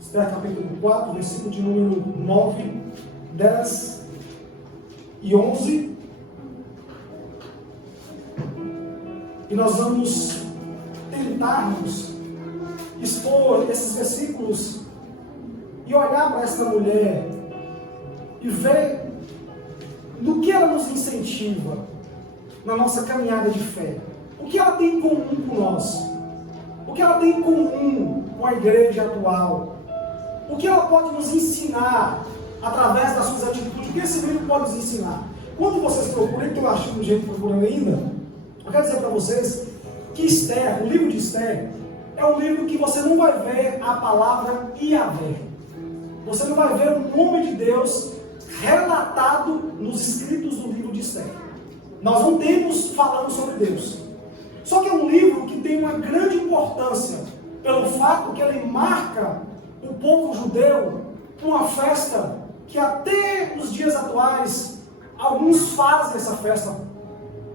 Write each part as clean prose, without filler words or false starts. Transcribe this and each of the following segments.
Esther capítulo 4, versículo de número 9, 10 e 11. E nós vamos tentarmos expor esses versículos e olhar para essa mulher e ver do que ela nos incentiva na nossa caminhada de fé. O que ela tem em comum com nós? O que ela tem em comum com a igreja atual? O que ela pode nos ensinar através das suas atitudes? O que esse livro pode nos ensinar? Quando vocês procuram, que eu acho que gente procurando ainda, eu quero dizer para vocês que Esther, o livro de Esther, é um livro que você não vai ver a palavra Yahvé. Você não vai ver o nome de Deus relatado nos escritos do livro de Esther. Nós não temos falando sobre Deus. Só que é um livro que tem uma grande importância pelo fato que ele marca o povo judeu com uma festa que até nos dias atuais alguns fazem essa festa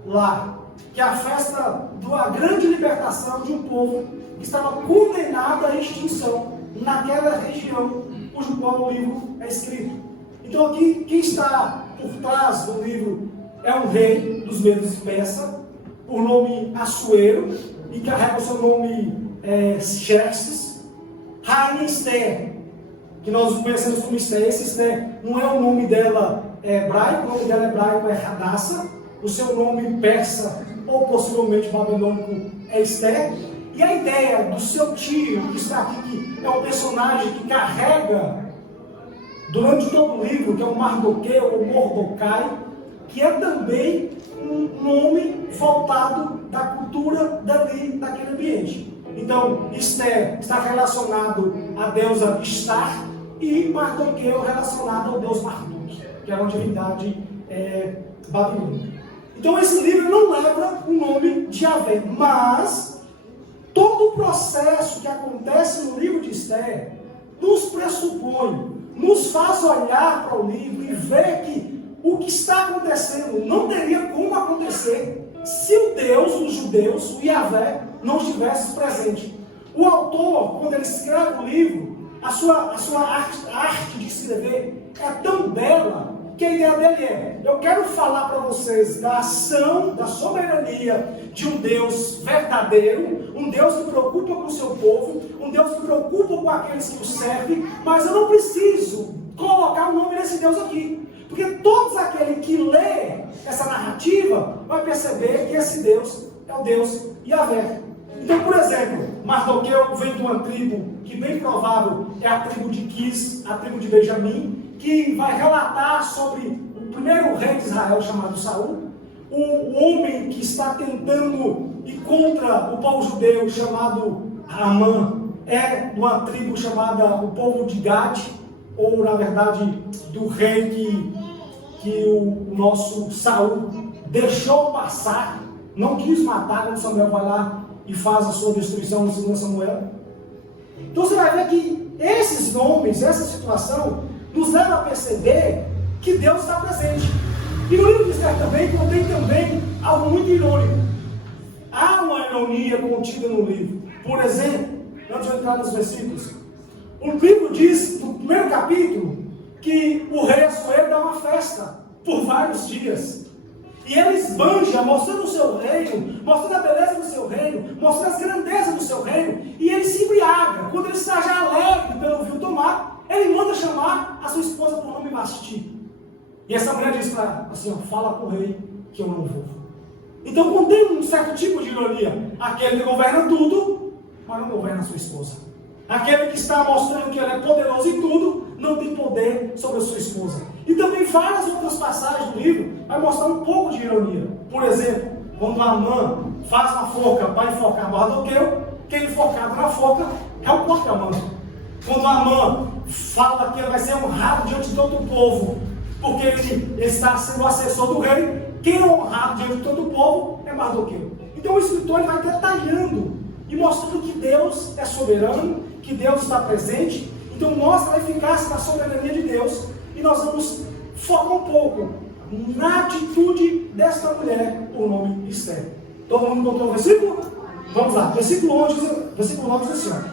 lá, que é a festa da grande libertação de um povo que estava condenado à extinção naquela região cujo qual o livro é escrito. Então aqui, quem está por trás do livro é um rei dos Medos e Persa, por nome Assuero, e carrega o seu nome Xerxes. Rainha Esther, que nós conhecemos como Esther. Esse Esther não é o nome dela hebraico, o nome dela hebraico é Hadassah, o seu nome persa, ou possivelmente babilônico, é Esther. E a ideia do seu tio, que está aqui, que é um personagem que carrega durante todo o livro, que é o Mardoqueu ou Mordocai, que é também um nome voltado da cultura dali, daquele ambiente. Então, Esther está relacionado à deusa Ishtar e Mardoqueu relacionado ao deus Marduk, que é uma divindade babilônica. Então, esse livro não leva o nome de Yahvé, mas todo o processo que acontece no livro de Esther nos pressupõe, nos faz olhar para o livro e ver que o que está acontecendo não teria como acontecer se o Deus dos judeus, o Yahvé, não estivesse presente. O autor, quando ele escreve o livro, a sua arte de escrever é tão bela que a ideia dele é: eu quero falar para vocês da ação, da soberania de um Deus verdadeiro, um Deus que preocupa com o seu povo, um Deus que preocupa com aqueles que o servem, mas eu não preciso colocar o nome desse Deus aqui. Porque todos aqueles que lê essa narrativa vai perceber que esse Deus é o Deus Yahvé. Então, por exemplo, Mardoqueu vem de uma tribo que bem provável é a tribo de Quis, a tribo de Benjamim, que vai relatar sobre o primeiro rei de Israel chamado Saul, o homem que está tentando ir contra o povo judeu chamado Amã, é de uma tribo chamada o povo de Gad, ou na verdade do rei que o nosso Saul deixou passar, não quis matar, quando Samuel vai lá e faz a sua destruição no 2 Samuel. Então você vai ver que esses nomes, essa situação, nos leva a perceber que Deus está presente. E no livro de Esther também contém também algo muito irônico. Há uma ironia contida no livro. Por exemplo, antes de entrar nos versículos, o livro diz, no primeiro capítulo, que o rei Assuero dá uma festa por vários dias. E ele esbanja, mostrando o seu reino, mostrando a beleza do seu reino, mostrando as grandezas do seu reino. E ele se embriaga. Quando ele está já alegre pelo vinho tomado, ele manda chamar a sua esposa por nome Vasti. E essa mulher diz para assim, fala para o rei que eu não vou. Então contém um certo tipo de ironia. Aquele que governa tudo, mas não governa a sua esposa. Aquele que está mostrando que ele é poderoso em tudo, não tem poder sobre a sua esposa. E também várias outras passagens do livro vai mostrar um pouco de ironia. Por exemplo, quando Amã faz uma forca para enforcar Mardoqueu, quem enforcado na forca é o próprio Amã. Quando Amã fala que ele vai ser honrado diante de todo o povo, porque ele está sendo o assessor do rei, quem é honrado diante de todo o povo é Mardoqueu. Então o escritor ele vai detalhando e mostrando que Deus é soberano, que Deus está presente. Então mostra a eficácia da soberania de Deus. E nós vamos focar um pouco na atitude desta mulher, por nome Esther. Todo mundo botou o versículo? Vamos lá, versículo 9 diz assim: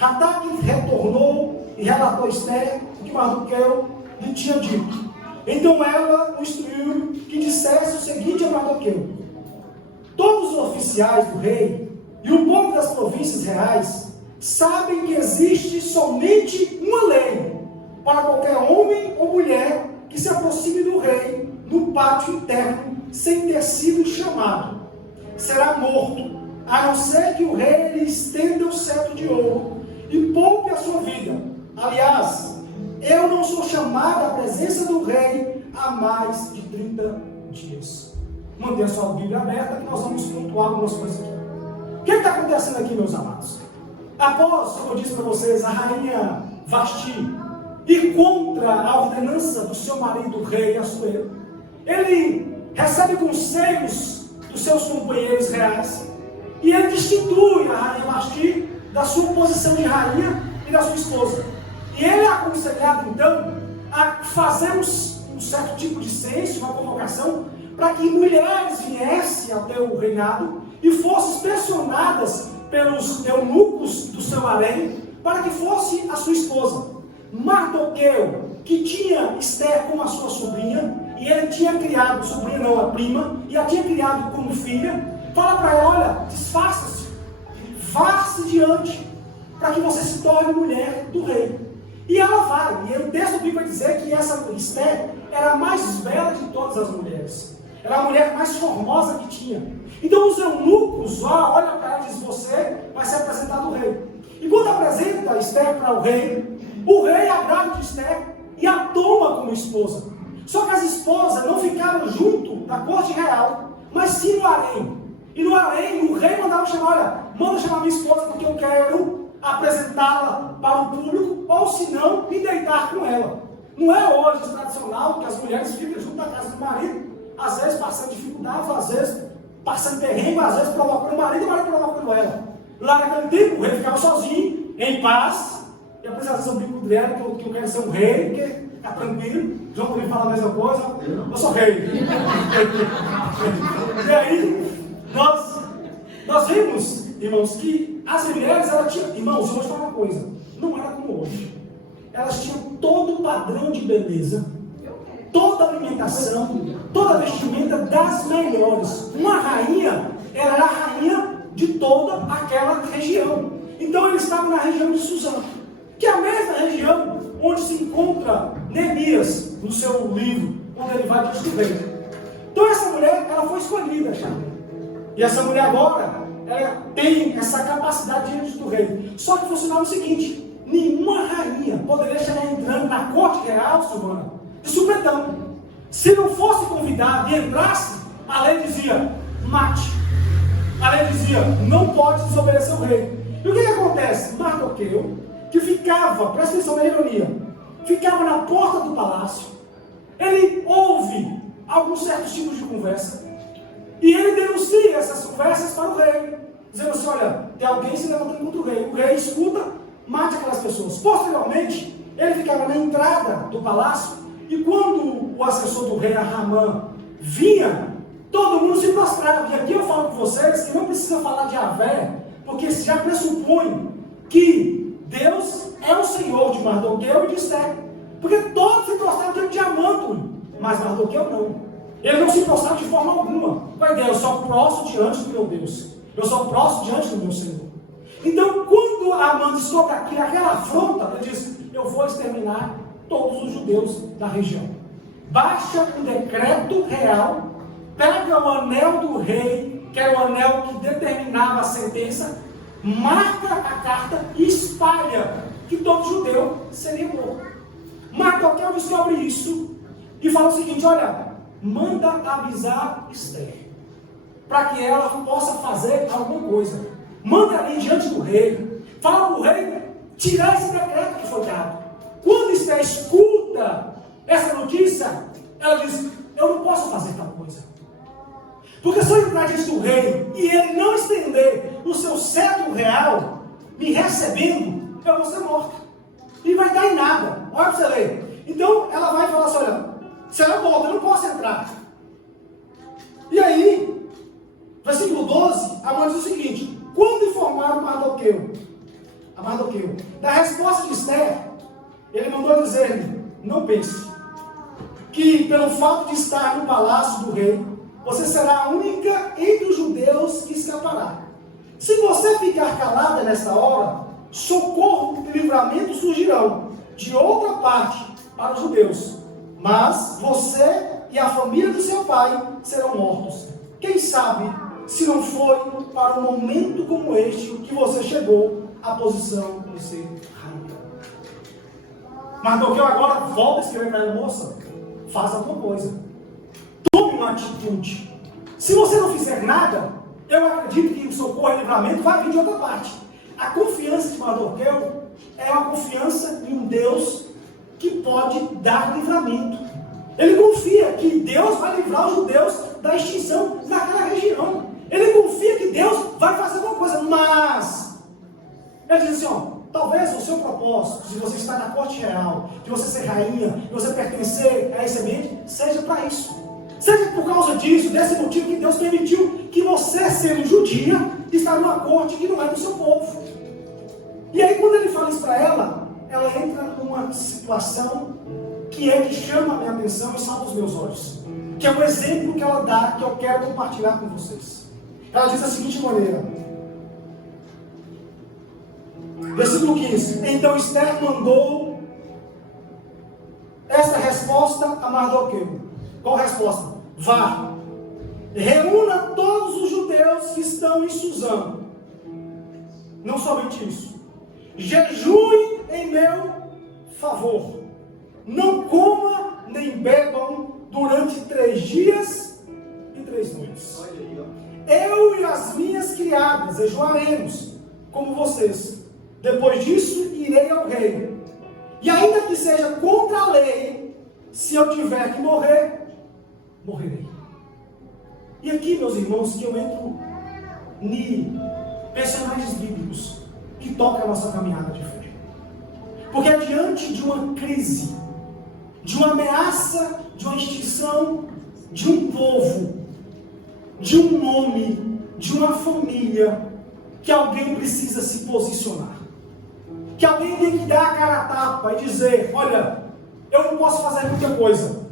Hataque retornou e relatou a Esther o que Mardoqueu lhe tinha dito. Então ela o instruiu que dissesse o seguinte a Mardoqueu: todos os oficiais do rei e o povo das províncias reais sabem que existe somente uma lei para qualquer homem ou mulher que se aproxime do rei no pátio interno sem ter sido chamado. Será morto, a não ser que o rei lhe estenda o cetro de ouro e poupe a sua vida. Aliás, eu não sou chamado à presença do rei há mais de 30 dias. Mantenha sua Bíblia aberta que nós vamos pontuar algumas coisas aqui. O que está acontecendo aqui, meus amados? Após, como eu disse para vocês, a rainha Vasti ir contra a ordenança do seu marido, o rei Assuero, ele recebe conselhos dos seus companheiros reais e ele destitui a rainha Vasti da sua posição de rainha e da sua esposa. E ele é aconselhado, então, a fazer um certo tipo de censo, uma convocação, para que mulheres viessem até o reinado e fossem inspecionadas pelos eunucos do seu harém, para que fosse a sua esposa. Mardoqueu, que tinha Esther como a sua sobrinha, e ele tinha criado, sobrinha não, a prima, e a tinha criado como filha, fala para ela: olha, disfarça-se, vá-se diante, para que você se torne mulher do rei. E ela vai, e o texto bíblico vai dizer que essa Esther era a mais bela de todas as mulheres, era a mulher mais formosa que tinha. Então os eunucos olham para ela e dizem: você vai ser apresentado ao rei. E quando apresenta Esther para o rei agrada de Esther e a toma como esposa. Só que as esposas não ficaram junto da corte real, mas sim no harém. E no harém o rei mandava chamar: olha, manda chamar minha esposa porque eu quero apresentá-la para o público, ou se não, me deitar com ela. Não é hoje tradicional que as mulheres ficam junto da casa do marido, às vezes passando dificuldade, às vezes passando terreno, às vezes provocando o marido e o marido provocando ela. Lá naquele tempo o rei ficava sozinho, em paz. E a apresentação bíblica dela, que eu quero ser um rei, porque está tranquilo. João também fala a mesma coisa: eu sou rei. E aí, nós vimos, irmãos, que as mulheres, elas tinham, irmãos, eu vou te falar uma coisa, não era como hoje. Elas tinham todo o padrão de beleza, toda a alimentação, toda a vestimenta das melhores. Uma rainha era a rainha de toda aquela região. Então eles estavam na região de Suzã, que é a mesma região onde se encontra Neemias, no seu livro, onde ele vai descrever. Então essa mulher, ela foi escolhida já. E essa mulher agora, ela tem essa capacidade diante do rei. Só que funcionava o seguinte: nenhuma rainha poderia chegar entrando na corte real, Silvana, de supetão. Se não fosse convidado e entrasse, a lei dizia: mate. A lei dizia: não pode desobedecer o rei. E o que acontece? Mardoqueu, que ficava, presta atenção na ironia, ficava na porta do palácio, ele ouve alguns certos tipos de conversa, e ele denuncia essas conversas para o rei, dizendo assim: olha, tem alguém se levantando contra o rei. O rei escuta, mate aquelas pessoas. Posteriormente, ele ficava na entrada do palácio, e quando o assessor do rei, Ramã, vinha, todo mundo se prostrava. E aqui eu falo com vocês que não precisa falar de Yahvé, porque já pressupõe que Deus é o Senhor de Mardoqueu e de Esther. Porque todos se prostraram diante de Amã, mas Mardoqueu não. Ele não se prostrava de forma alguma. Com a ideia: eu só prostro diante do meu Deus, eu só prostro diante do meu Senhor. Então, quando Amã descobre aquela afronta, ele diz: eu vou exterminar todos os judeus da região. Baixa um decreto real, pega o anel do rei, que era o anel que determinava a sentença, marca a carta e espalha que todo judeu seria morto. Mardoqueu descobre isso e fala o seguinte: olha, manda avisar Esther, para que ela possa fazer alguma coisa. Manda ali diante do rei, fala para o rei tirar esse decreto que foi dado. Quando Esther escuta essa notícia, ela diz: eu não posso fazer tal coisa, porque se eu entrar diante do rei e ele não estender o seu cetro real, me recebendo, eu vou ser morta. E vai dar em nada. Olha para você ler. Então ela vai falar assim: olha, se ela volta, eu não posso entrar. E aí, versículo 12, a mãe diz o seguinte: quando informaram a Mardoqueu da resposta de Esther, ele mandou dizer-lhe: não pense que pelo fato de estar no palácio do rei, você será a única entre os judeus que escapará. Se você ficar calada nesta hora, socorro e livramento surgirão de outra parte para os judeus, mas você e a família do seu pai serão mortos. Quem sabe se não foi para um momento como este que você chegou à posição de ser rainha. Mardoqueu agora volta a escrever para ela: moça, faça alguma coisa, tome uma atitude. Se você não fizer nada, eu acredito que o socorro e livramento vai vir de outra parte. A confiança de Mardoqueu é uma confiança em um Deus que pode dar livramento. Ele confia que Deus vai livrar os judeus da extinção naquela região. Ele confia que Deus vai fazer alguma coisa, mas ele diz assim: ó, talvez o seu propósito, se você está na corte real, de você ser rainha, de você pertencer a esse ambiente, seja para isso. Seja por causa disso, desse motivo que Deus permitiu que você, sendo judia, está numa corte que não é do seu povo. E aí quando ele fala isso para ela, ela entra numa situação que chama a minha atenção e salta os meus olhos. Que é o exemplo que ela dá, que eu quero compartilhar com vocês. Ela diz da seguinte maneira, versículo 15: então Esther mandou esta resposta a Mardoqueu. Qual a resposta? Vá, reúna todos os judeus que estão em Suzã. Não somente isso, jejue em meu favor. Não coma nem bebam durante 3 dias e 3 noites. Eu e as minhas criadas jejuaremos, como vocês. Depois disso, irei ao rei. E ainda que seja contra a lei, se eu tiver que morrer, morrerei. E aqui, meus irmãos, que eu entro em personagens bíblicos que tocam a nossa caminhada de fé. Porque diante de uma crise, de uma ameaça, de uma extinção, de um povo, de um nome, de uma família, que alguém precisa se posicionar. Que alguém tem que dar a cara a tapa e dizer: olha, eu não posso fazer muita coisa,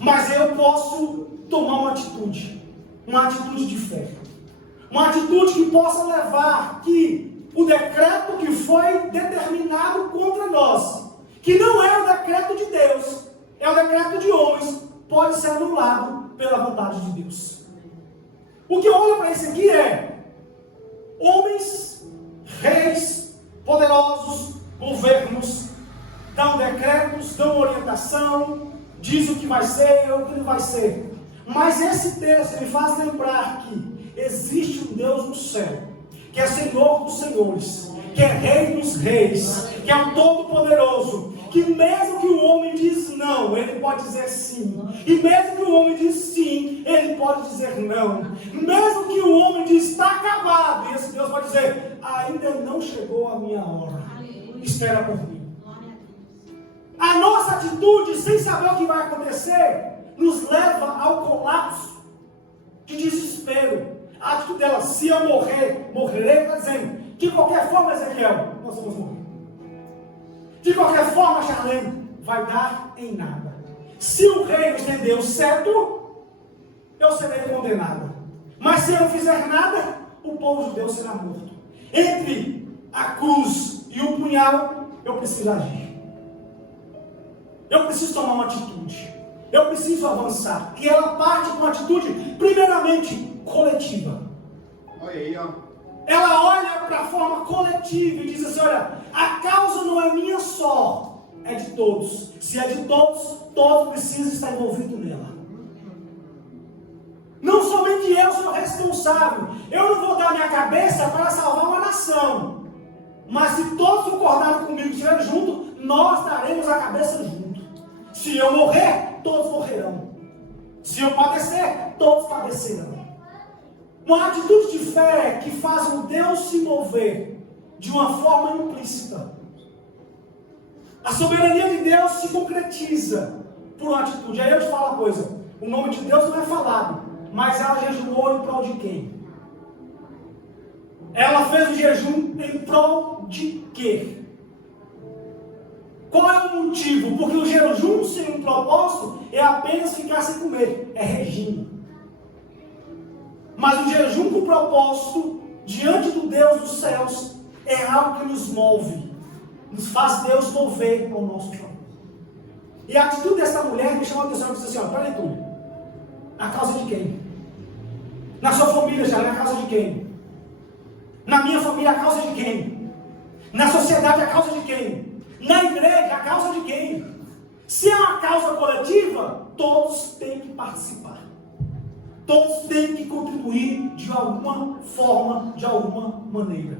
mas eu posso tomar uma atitude de fé. Uma atitude que possa levar que o decreto que foi determinado contra nós, que não é o decreto de Deus, é o decreto de homens, pode ser anulado pela vontade de Deus. O que eu olho para isso aqui é homens, reis, poderosos, governos, dão decretos, dão orientação, diz o que vai ser ou o que não vai ser. Mas esse texto me faz lembrar que existe um Deus no céu, que é Senhor dos senhores, que é Rei dos reis, que é o Todo-Poderoso, que mesmo que o homem diz não, ele pode dizer sim. E mesmo que o homem diz sim, ele pode dizer não. Mesmo que o homem diz está acabado, e esse Deus pode dizer: ainda não chegou a minha hora, espera por mim. A nossa atitude, sem saber o que vai acontecer, nos leva ao colapso de desespero. A atitude dela: se eu morrer, morrerei, está dizendo: de qualquer forma, Ezequiel, nós vamos morrer. De qualquer forma, Charlene, vai dar em nada. Se o rei estender o cetro, eu serei condenada. Mas se eu não fizer nada, o povo judeu será morto. Entre a cruz e o punhal, eu preciso agir. Eu preciso tomar uma atitude. Eu preciso avançar. E ela parte com uma atitude, primeiramente, coletiva. Olha aí, ó. Ela olha para a forma coletiva e diz assim: olha, a causa não é minha só, é de todos. Se é de todos, todos precisam estar envolvidos nela. Não somente eu sou responsável. Eu não vou dar minha cabeça para salvar uma nação. Mas se todos concordarem comigo e estiverem juntos, nós daremos a cabeça junto. Se eu morrer, todos morrerão. Se eu padecer, todos padecerão. Uma atitude de fé que faz o Deus se mover de uma forma implícita. A soberania de Deus se concretiza por uma atitude. Aí eu te falo uma coisa: o nome de Deus não é falado, mas ela jejuou em prol de quem? Ela fez o jejum em prol de quê? Qual é o o motivo? Porque o jejum sem um propósito é apenas ficar sem comer, é regime. Mas o jejum com propósito, diante do Deus dos céus, é algo que nos move, nos faz Deus mover ao nosso favor. E a atitude dessa mulher me chamou a atenção e disse assim: peraí, Túlio, a causa de quem? Na sua família já, na causa de quem? Na minha família, a causa de quem? Na sociedade, a causa de quem? Na igreja, a causa de quem? Se é uma causa coletiva, todos têm que participar. Todos têm que contribuir de alguma forma, de alguma maneira.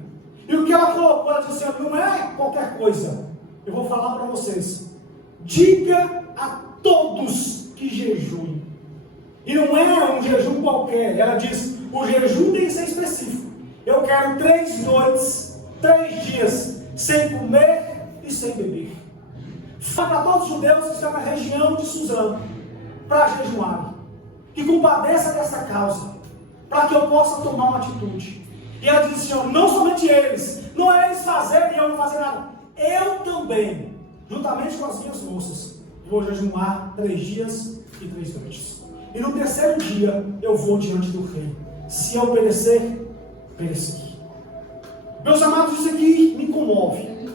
E o que ela colocou, ela disse assim: não é qualquer coisa. Eu vou falar para vocês. Diga a todos que jejuem. E não é um jejum qualquer. Ela diz: o jejum tem que ser específico. Eu quero 3 noites, 3 dias, sem comer e sem beber. Fala para todos os judeus que estão na região de Suzã, para jejuarem. Que compadeça dessa causa, para que eu possa tomar uma atitude. E ela diz assim: não somente eles, não é eles fazerem e eu não fazer nada. Eu também, juntamente com as minhas moças, vou jejuar 3 dias e 3 noites. E no 3º dia eu vou diante do rei. Se eu perecer, pereci. Meus amados, isso aqui me comove.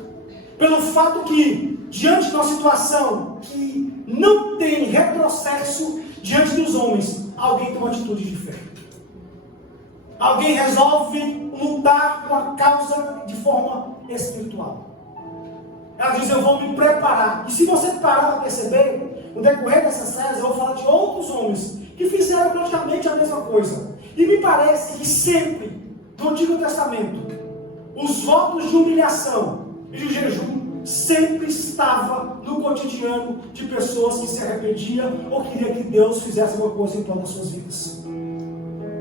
Pelo fato que, diante de uma situação que não tem retrocesso diante dos homens, alguém toma atitude de fé. Alguém resolve lutar com a causa de forma espiritual. Ela diz: eu vou me preparar. E se você parar para perceber, no decorrer dessas séries, eu vou falar de outros homens que fizeram praticamente a mesma coisa. E me parece que sempre, no Antigo Testamento, os votos de humilhação e de jejum sempre estava no cotidiano de pessoas que se arrependiam ou queriam que Deus fizesse alguma coisa em todas as suas vidas.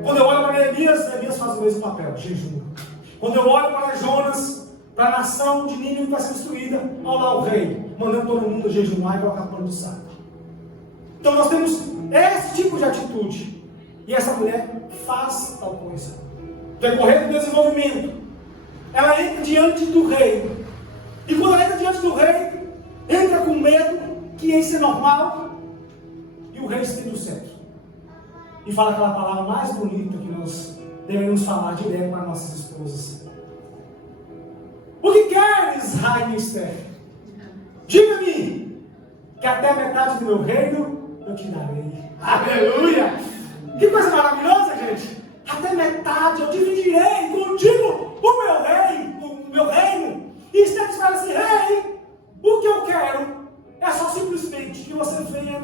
Quando eu olho para Neemias faz o mesmo papel, jejum. Quando eu olho para Jonas, para a nação de Nínive que vai ser destruída, olha lá o rei, mandando todo mundo jejuar e colocar pano de saco. Então nós temos esse tipo de atitude. E essa mulher faz tal coisa. Decorrer do desenvolvimento, ela entra diante do rei. E quando ela entra diante do rei, entra com medo, que isso é normal. E o rei estende o cetro. E fala aquela palavra mais bonita que nós devemos falar direto para nossas esposas. O que queres, rainha Esther? Diga-me, que até a metade do meu reino eu te darei. Aleluia! Que coisa maravilhosa, gente! Até metade eu dividirei contigo o meu reino. E Esther diz para assim: rei, o que eu quero é só simplesmente que você venha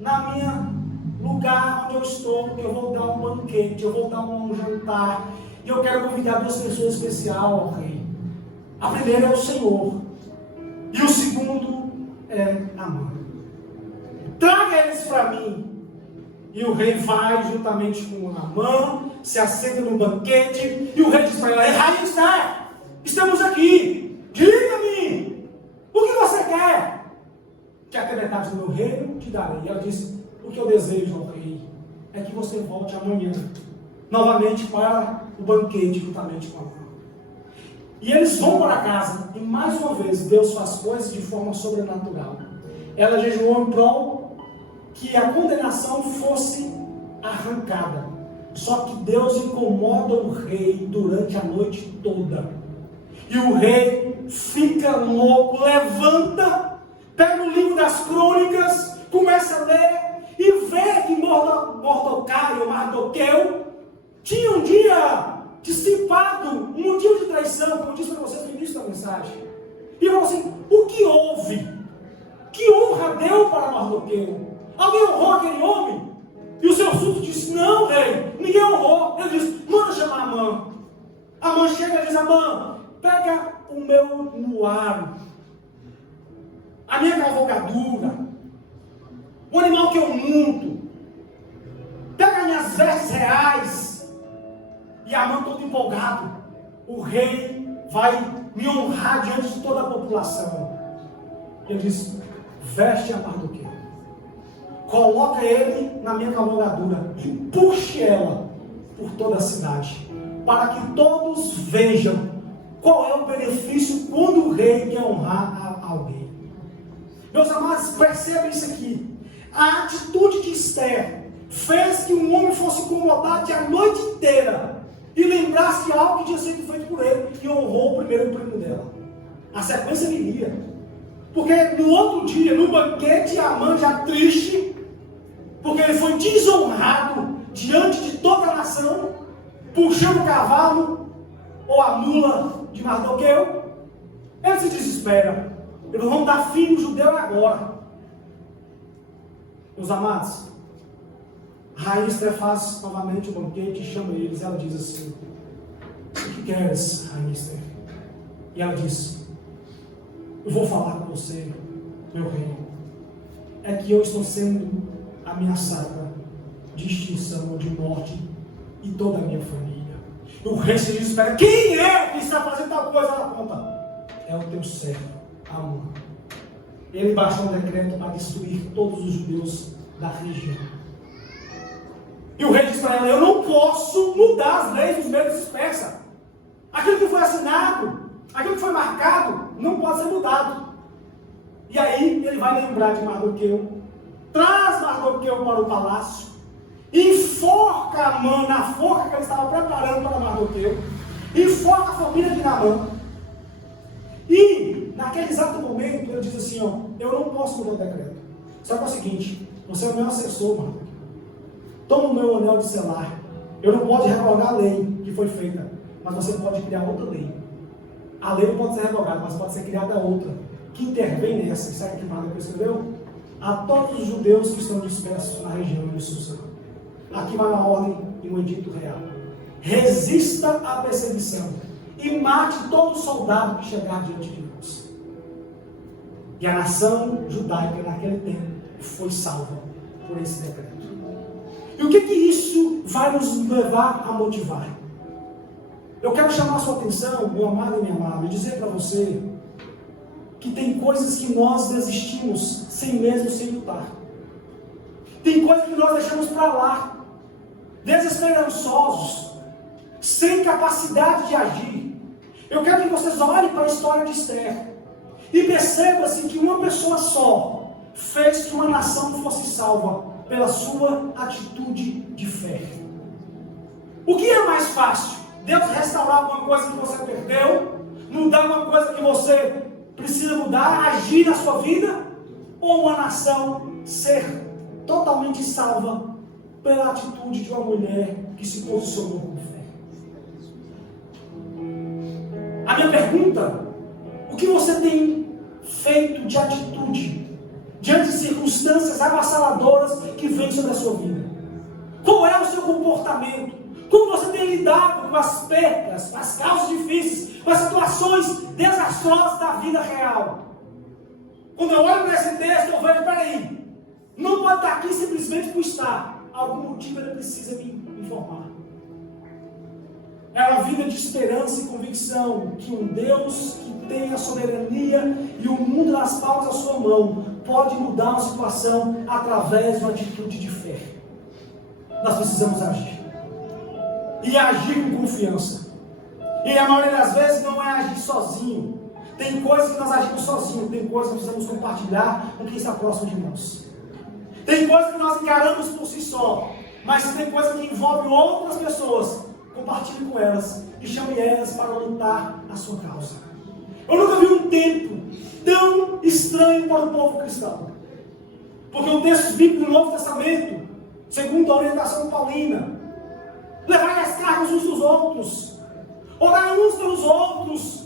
na minha lugar onde eu estou, que eu vou dar um banquete, eu vou dar um jantar, e eu quero convidar 2 pessoas especiais ao rei. A primeira é o Senhor, e o segundo é Amã. Traga eles para mim. E o rei vai juntamente com Amã, se assenta no banquete, e o rei diz para ela: rainha Esther, estamos aqui, diga-me, o que você quer? Que até metade do meu reino te darei. E ela diz: o que eu desejo ao rei é que você volte amanhã, novamente para o banquete, juntamente com Amã. E eles vão para casa, e mais uma vez Deus faz coisas de forma sobrenatural. Ela jejuou em prol que a condenação fosse arrancada. Só que Deus incomoda o rei durante a noite toda. E o rei fica louco, levanta, pega o livro das crônicas, começa a ler e vê que Mordecai ou Mardoqueu tinha um dia dissipado um motivo de traição, como eu disse para vocês no início da mensagem. E falou assim: o que houve? Que honra deu para Mardoqueu? Alguém honrou aquele homem? E o seu súdito disse: não, rei, ninguém honrou. Ele disse: manda chamar Amã. Amã chega e diz: Amã, pega o meu moaro, a minha cavalgadura, o animal que eu monto, pega as minhas vestes reais. E Amã todo empolgado: o rei vai me honrar diante de toda a população. Ele diz: veste a Mardoqueu, coloca ele na minha cavalgadura e puxe ela por toda a cidade, para que todos vejam qual é o benefício quando o rei quer honrar alguém. Meus amados, percebam isso aqui. A atitude de Esther fez que um homem fosse incomodado a noite inteira e lembrasse de algo que tinha sido feito por ele e honrou o primeiro primo dela. A sequência viria. Porque no outro dia, no banquete, Amã já triste, porque ele foi desonrado diante de toda a nação, puxando o cavalo ou a mula de Mardoqueu, ele se desespera. Eles vão dar fim no judeu agora. Meus amados, a rainha Esther faz novamente o banquete e chama eles. Ela diz assim: o que queres, rainha Esther? E ela diz: eu vou falar com você, meu rei. É que eu estou sendo ameaçada de extinção ou de morte e toda a minha família. E o rei se desespera: quem é que está fazendo tal coisa? Ela conta: é o teu servo, Amã. Ele baixou um decreto para destruir todos os judeus da região. E o rei diz para ela: eu não posso mudar as leis dos medos persas. Aquilo que foi assinado, aquilo que foi marcado, não pode ser mudado. E aí ele vai lembrar de Mardoqueu, traz Mardoqueu para o palácio, enforca Amã na forca que ele estava preparando para Mardoqueu, enforca a família de Naamã. E naquele exato momento ele diz assim: ó, eu não posso mudar o decreto. Só que é o seguinte: você é o meu assessor, Mardoqueu. Toma o meu anel de selar. Eu não posso revogar a lei que foi feita, mas você pode criar outra lei. A lei não pode ser revogada, mas pode ser criada outra, que intervém nessa. Sabe o que Mardoqueu escreveu? A todos os judeus que estão dispersos na região de Susa. Aqui vai uma ordem e um edito real: resista à perseguição e mate todo soldado que chegar diante de nós. E a nação judaica naquele tempo foi salva por esse decreto. E o que isso vai nos levar a motivar? Eu quero chamar a sua atenção, meu amado e minha amada, e dizer para você que tem coisas que nós desistimos sem lutar. Tem coisas que nós deixamos para lá, desesperançosos, sem capacidade de agir. Eu quero que vocês olhem para a história de Esther e percebam assim, que uma pessoa só fez que uma nação fosse salva pela sua atitude de fé. O que é mais fácil? Deus restaurar alguma coisa que você perdeu? Mudar alguma coisa que você precisa mudar? Agir na sua vida? Ou uma nação ser totalmente salva pela atitude de uma mulher que se posicionou com fé? A minha pergunta: o que você tem feito de atitude diante de circunstâncias avassaladoras que vêm sobre a sua vida? Qual é o seu comportamento? Como você tem lidado com as perdas, com as causas difíceis, com as situações desastrosas da vida real? Quando eu olho para esse texto, eu vejo: peraí, não pode estar aqui simplesmente por estar. Algum motivo ele precisa me informar. É uma vida de esperança e convicção que um Deus que tem a soberania e o mundo nas palmas da sua mão pode mudar uma situação através de uma atitude de fé. Nós precisamos agir. E agir com confiança. E a maioria das vezes não é agir sozinho. Tem coisas que nós agimos sozinhos, tem coisas que precisamos compartilhar com quem está próximo de nós. Tem coisas que nós encaramos por si só, mas tem coisas que envolvem outras pessoas. Compartilhe com elas e chame elas para lutar a sua causa. Eu nunca vi um tempo tão estranho para o povo cristão. Porque o texto bíblico do Novo Testamento, segundo a orientação paulina, levar as cargas uns dos outros, orar uns pelos outros,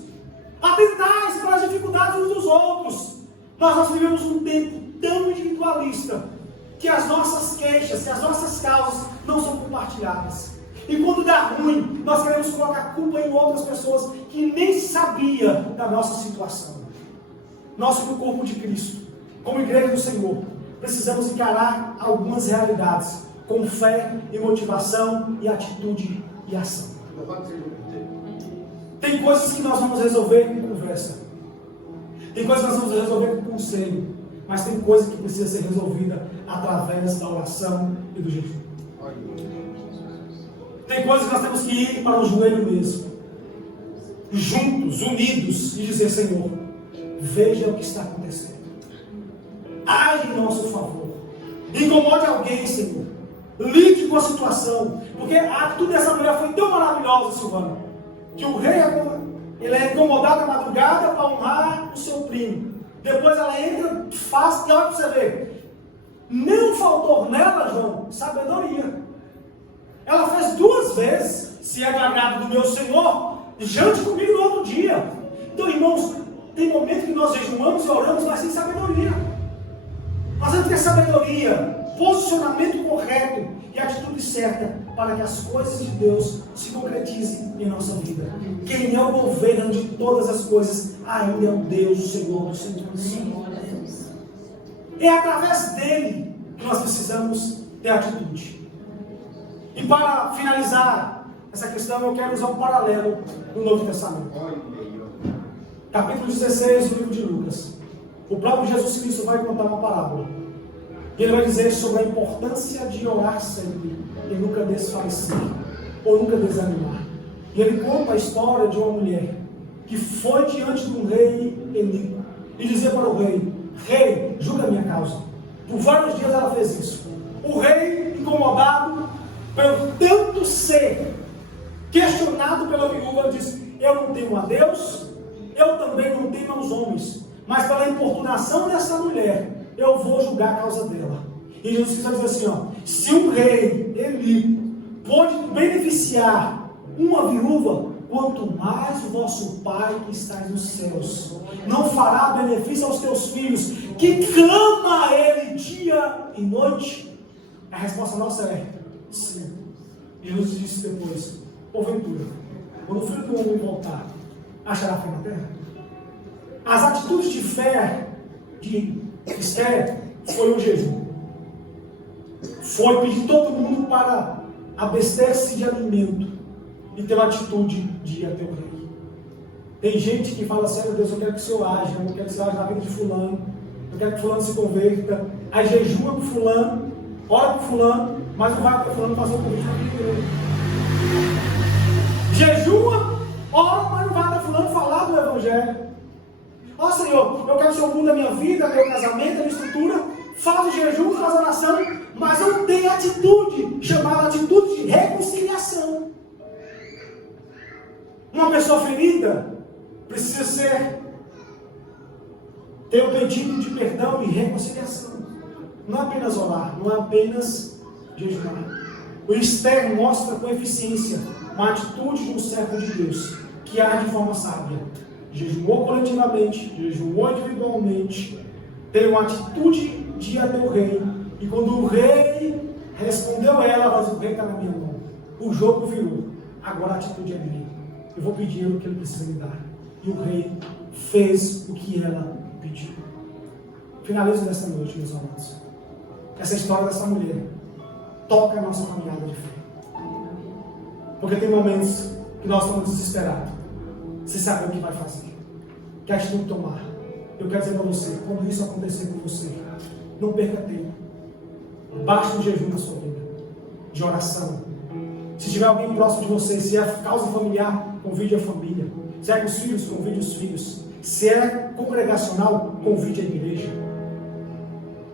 atentar para as dificuldades uns dos outros. Nós vivemos um tempo tão individualista que as nossas queixas, que as nossas causas não são compartilhadas. E quando dá ruim, nós queremos colocar a culpa em outras pessoas que nem sabiam da nossa situação. Nós, como corpo de Cristo, como igreja do Senhor, precisamos encarar algumas realidades com fé e motivação e atitude e ação. Tem coisas que nós vamos resolver com conversa. Tem coisas que nós vamos resolver com conselho. Mas tem coisa que precisa ser resolvida através da oração e do jejum. Tem coisas que nós temos que ir para o joelho mesmo, juntos, unidos, e dizer: Senhor, veja o que está acontecendo. age em nosso favor. Incomode alguém, Senhor. Lide com a situação. Porque a atitude dessa mulher foi tão maravilhosa, Silvana, que o rei ele é incomodado à madrugada para honrar o seu primo. Depois ela entra, faz, e olha para você ver. Não faltou nela, João, sabedoria. Ela fez 2 vezes. Se é agrado do meu Senhor, jante comigo no outro dia. Então, irmãos, tem momentos que nós jejuamos e oramos, mas sem sabedoria. Nós temos que ter sabedoria, posicionamento correto e atitude certa para que as coisas de Deus se concretizem em nossa vida. Quem é o governo de todas as coisas ainda é o Deus, o Senhor do Senhor. É através dele que nós precisamos ter atitude. E para finalizar essa questão, eu quero usar um paralelo no Novo Testamento. Capítulo 16 do livro de Lucas. O próprio Jesus Cristo vai contar uma parábola. E ele vai dizer sobre a importância de orar sempre e nunca desfalecer, ou nunca desanimar. E ele conta a história de uma mulher que foi diante de um rei iníquo e dizia para o rei: rei, julga a minha causa. Por vários dias ela fez isso. O rei, incomodado pelo tanto ser questionado pela viúva, disse: eu não temo a Deus, eu também não temo aos homens, mas pela importunação dessa mulher, eu vou julgar a causa dela. E Jesus Cristo diz assim, ó: se um rei iníquo pode beneficiar uma viúva, quanto mais o vosso Pai que está nos céus não fará benefício aos teus filhos, que clama a Ele dia e noite? A resposta nossa é sim. E Jesus disse depois: porventura, quando o Filho do Homem voltar, achará fé na terra? As atitudes de fé de Esther foi um jejum. Foi pedir todo mundo para abster-se de alimento e ter uma atitude de ir até o rei. Tem gente que fala assim: Deus, eu quero que o Senhor age, eu quero que o Senhor age na vida de fulano, eu quero que fulano se converta. Aí jejua para fulano, ora para fulano, mas não vai para fulano fazer o convite na vida dele. Jejua, ora, mas não vai para fulano falar do Evangelho. Ó Senhor, eu quero que o Senhor mude a minha vida, meu casamento, a minha estrutura. Faz o jejum, faz a oração, mas não tem atitude, chamada atitude de reconciliação. Uma pessoa ferida precisa ter o pedido de perdão e reconciliação. Não apenas orar, não apenas jejuar. O Esther mostra com eficiência uma atitude de um servo de Deus que age de forma sábia. Jejuou coletivamente, jejuou individualmente, teve uma atitude de ir até o rei, e quando o rei respondeu a ela, mas o rei está na minha mão, o jogo virou, agora a atitude é minha, eu vou pedir o que ele precisa me dar. E o rei fez o que ela pediu. Finalizo nesta noite, meus amados. Essa história dessa mulher toca a nossa caminhada de fé, porque tem momentos que nós estamos desesperados, sem saber o que vai fazer, que atitude tomar. Eu quero dizer para você, quando isso acontecer com você, não perca tempo. Baixe um jejum na sua vida, de oração. Se tiver alguém próximo de você, se é causa familiar, convide a família. Se é com os filhos, convide os filhos. Se é congregacional, convide a igreja.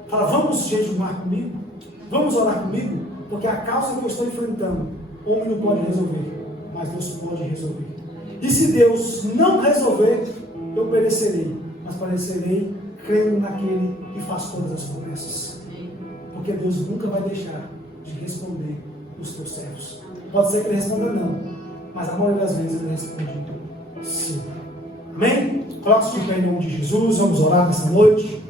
Fala: vamos jejuar comigo? Vamos orar comigo? Porque a causa que eu estou enfrentando, homem não pode resolver, mas Deus pode resolver. E se Deus não resolver, eu perecerei, mas perecerei crendo naquele que faz todas as promessas. Porque Deus nunca vai deixar de responder os teus servos. Pode ser que ele responda não, mas a maioria das vezes ele responde sim. Amém? Coloque-se de pé em nome de Jesus, vamos orar nessa noite.